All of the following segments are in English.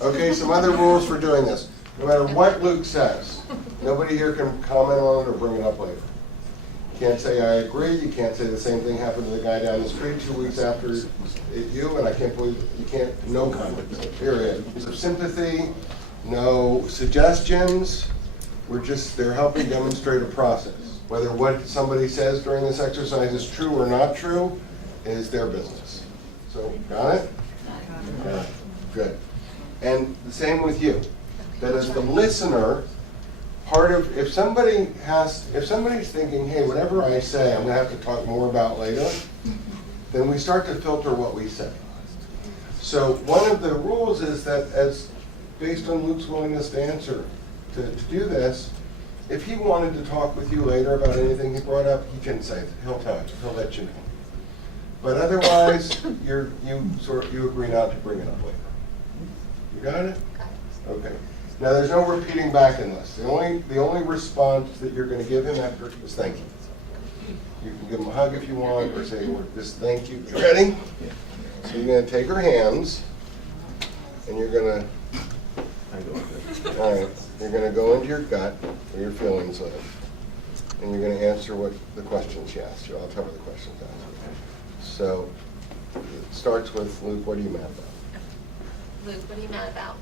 Okay, some other rules for doing this. No matter what Luke says, nobody here can comment on it or bring it up later. You can't say I agree, you can't say the same thing happened to the guy down the street 2 weeks after you, and I can't believe, you can't, no comments, period. So sympathy, no suggestions, they're helping demonstrate a process. Whether what somebody says during this exercise is true or not true is their business. So, got it? Got it. Good. And the same with you. That as the listener, if somebody's thinking, hey, whatever I say, I'm gonna have to talk more about later, then we start to filter what we say. So one of the rules is that based on Luke's willingness to answer, to do this, if he wanted to talk with you later about anything he brought up, he can say it. He'll tell you. He'll let you know. But otherwise, you agree not to bring it up later. You got it? Okay. Now there's no repeating back in this. The only response that you're going to give him after is thank you. You can give him a hug if you want, or say just thank you. You ready? So you're going to take her hands, and you're going to. All right. You're going to go into your gut, where your feelings live, and you're going to answer what the question she asked you. I'll tell her the questions asked. So it starts with Luke. What are you mad about? Luke, what are you mad about?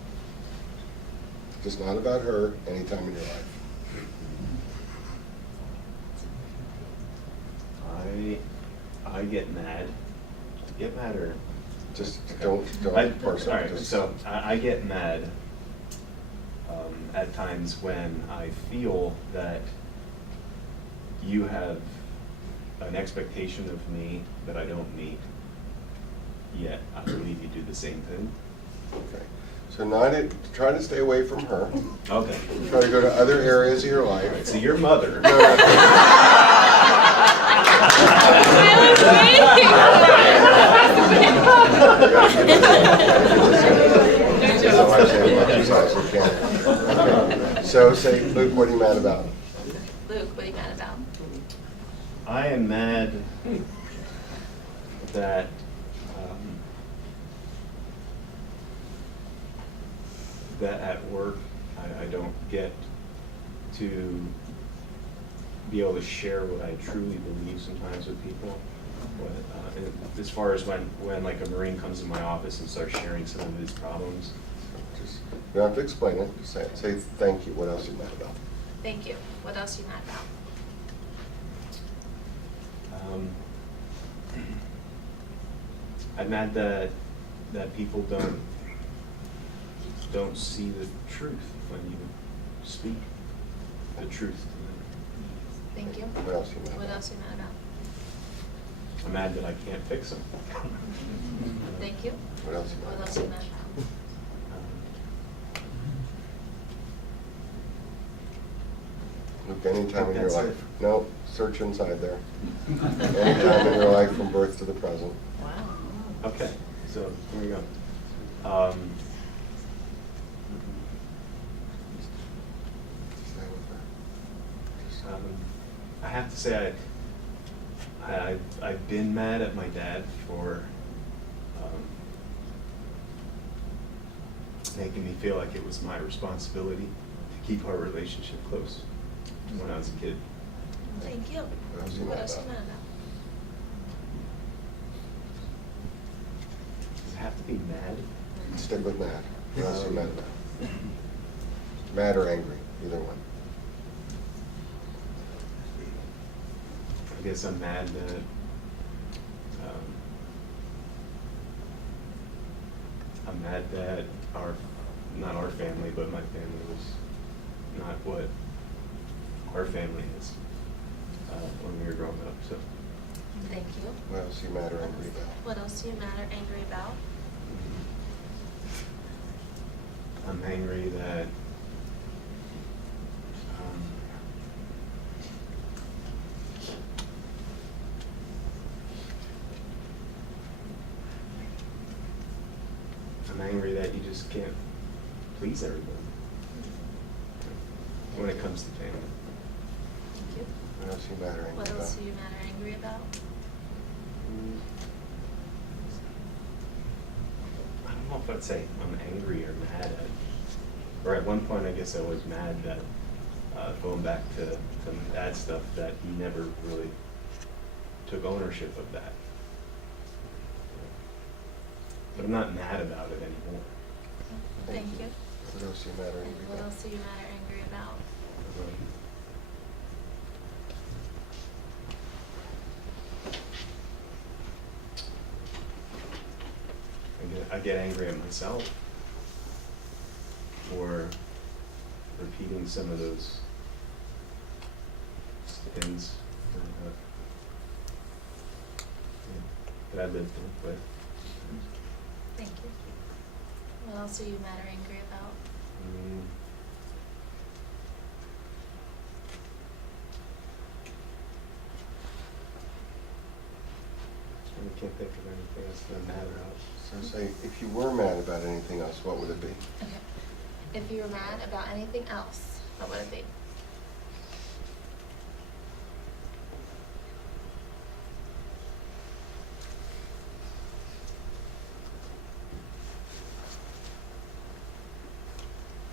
Just not about her anytime in your life. I get mad. Get mad or Just don't person. All right, so I get mad at times when I feel that you have an expectation of me that I don't meet, yet I believe you do the same thing. Okay. So try to stay away from her. Okay. Try to go to other areas of your life. Right, so your mother. So say, Luke, what are you mad about? Luke, what are you mad about? I am mad that at work I don't get to be able to share what I truly believe sometimes with people. As far as when like a Marine comes in my office and starts sharing some of his problems. You don't have to explain it. Just say thank you. What else are you mad about? Thank you. What else are you mad about? I'm mad that people don't see the truth when you speak the truth to them. Thank you. What else are you mad about? What else are you mad about? I'm mad that I can't fix them. Thank you. What else are you mad What about? else are you mad about? Luke, any time in your That's life. it. No, search inside there. Any time in your life from birth to the present. Wow. Okay, so here we go. Stay with her. I have to say I've been mad at my dad for making me feel like it was my responsibility to keep our relationship close when I was a kid. Thank you. What else are you What mad else are you about? mad about? Does it have to be mad? Stick with mad. What else are you mad about? Mad or angry, either one. I guess I'm mad that I'm mad that not our family, but my family was not what our family is when we were growing up. So Thank you. What else are you mad or angry about? What else are you mad or angry about? I'm angry that you just can't please everybody when it comes to family. Thank you. What else are you mad or angry What about? else are you mad or angry about? I don't don't know if I'd say I'm angry or mad at, or at one point I guess I was mad that, going back to my dad's stuff, that he never really took ownership of that. But I'm not mad about it anymore. Thank you. What else are you mad or And angry what about? else are you mad or angry about? I get angry at myself for repeating some of those things that I lived with. Thank you. What else are you mad or angry about? I can't think of anything else that I'm mad about. So say, if you were mad about anything else, what would it be? Okay. If you were mad about anything else, what would it be?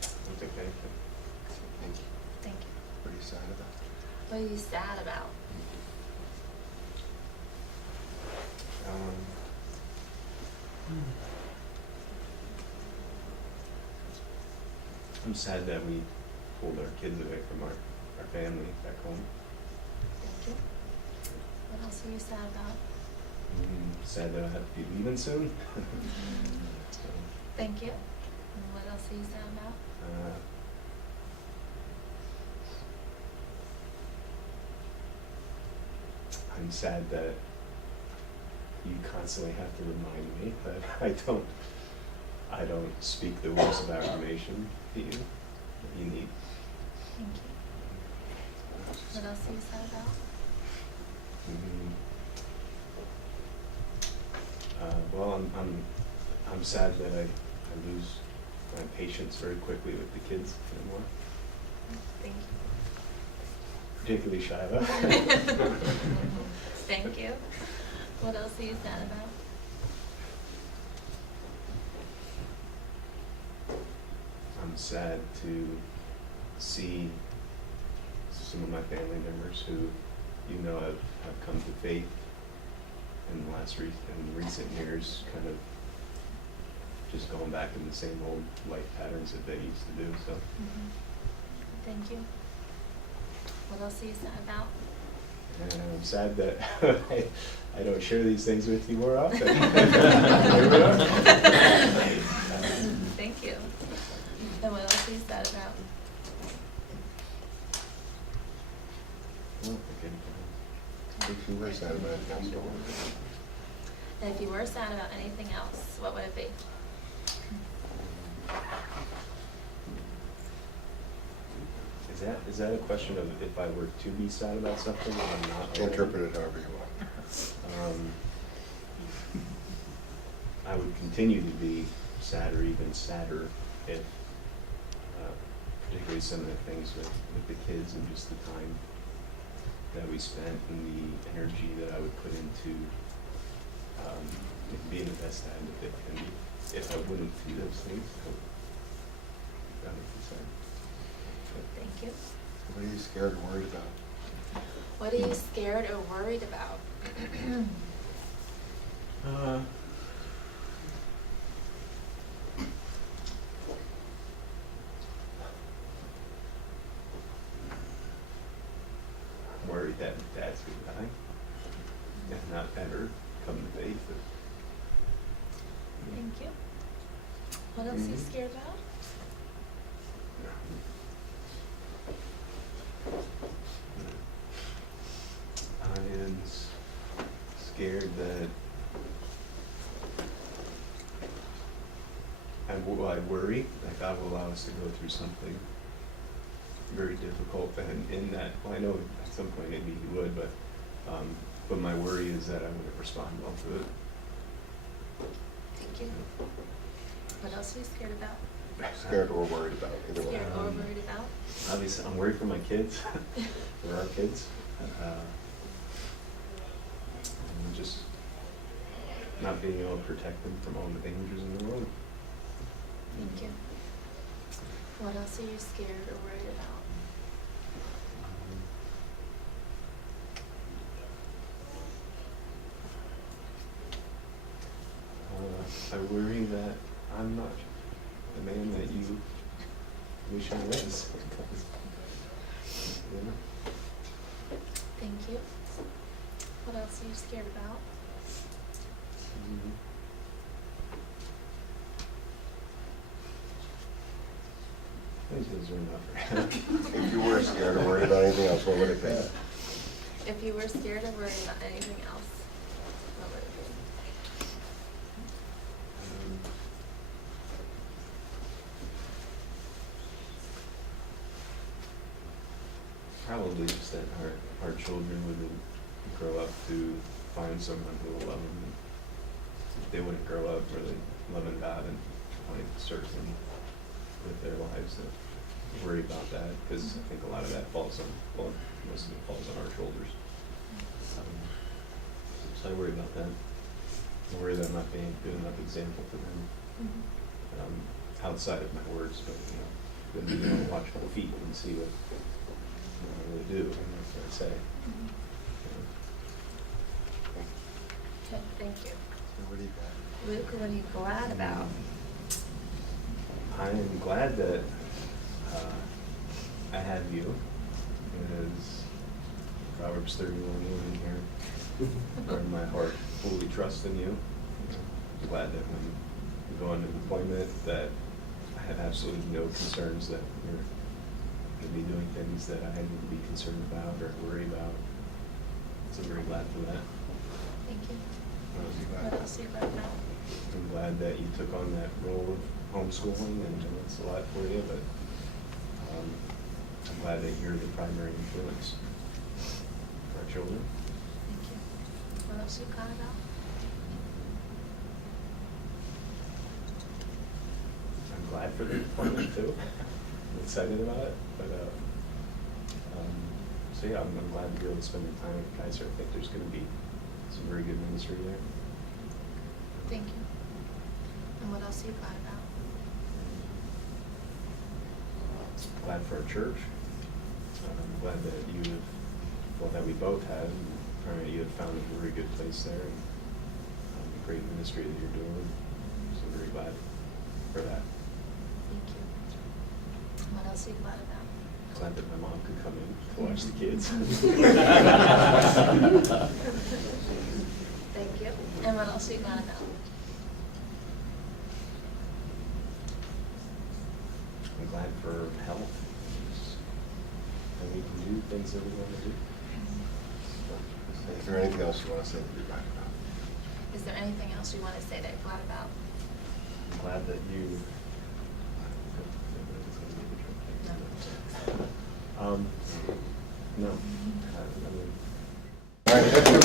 I don't think anything. Thank you. Thank you. What are you sad about? What are you sad about? I'm sad that we pulled our kids away from our family back home. Thank you. What else are you sad about? Sad that I have to be leaving soon. So, Thank you. And what else are you sad about? I'm sad that you constantly have to remind me that I don't speak the words of affirmation to you that you need. Thank you. What else are you sad about? Well, I'm sad that I lose my patience very quickly with the kids anymore, Thank particularly Shiva. you. Thank you. What else are you sad about? I'm sad to see some of my family members who, have come to faith in the last in recent years, kind of just going back in the same old life patterns that they used to do. So Thank you. What else are you sad about? and I'm sad that I don't share these things with you more often. Thank you. And what else are you sad about? Well, if you were sad about anything else, what would it be? And if you were sad about anything else, what would it be? Is that a question of if I were to be sad about something or I'm not? Interpret it however you want. I would continue to be sad or even sadder if, particularly some of the things with the kids and just the time that we spent and the energy that I would put into being the best dad that it can be. If I wouldn't do those things, that would be sad. Thank you. What are you scared or worried about? What are you scared or worried about? I'm worried that my dad's gonna die, if not ever come to faith. Thank you. What else are you scared about? I am scared that I worry that God will allow us to go through something very difficult, and in that, well, I know at some point maybe He would, but my worry is that I wouldn't respond well to it. Thank you. What else are you scared about? Scared or worried about, either way. Scared or worried about? Obviously, I'm worried for my kids, for our kids. And just not being able to protect them from all the dangers in the world. Thank you. What else are you scared or worried about? I worry that I'm not the man that you wish I was. You know? Thank you. What else are you scared about? Those are enough. If you were scared or worried about anything else, what would it be? If you were scared or worried about anything else, what would it be? Probably just that our children wouldn't grow up to find someone who will love them. They wouldn't grow up really loving God and wanting to serve Him with their lives. To worry about that, because I think a lot of that falls on, well, most of it falls on our shoulders. So I worry about that. I worry that I'm not being a good enough example for them. Outside of my words, but then you know, watch my feet and see what I really do and what I say. Okay, thank you. What do you got? Luke, what are you glad about? I'm glad that I have you, as Proverbs 31 in here. Guard my heart, fully trust in you. I'm glad that when you go into employment, that I have absolutely no concerns that you're going to be doing things that I need to be concerned about or worry about. So I'm very glad for that. Thank you. What else you got? What else are you glad about? I'm glad that you took on that role of homeschooling, and it's a lot for you, but I'm glad that you're the primary influence for our children. Thank you. What else are you glad about? I'm glad for the appointment too. I'm excited about it, but so yeah, I'm glad to be able to spend the time with Kaiser. I think there's going to be some very good ministry there. Thank you. And what else are you glad about? Glad for our church. I'm glad that you have, well, that we both have, you have found a very good place there, and the great ministry that you're doing. So I'm very glad for that. Thank you. What else are you glad about? Glad that my mom could come in to watch the kids. Thank you. And what else are you glad about? I'm glad for health. And we can do things that we want to do. Is there anything else you want to say that you're glad about? Is there anything else you want to say that you're glad about? I'm glad that you. No. No. All right, let's give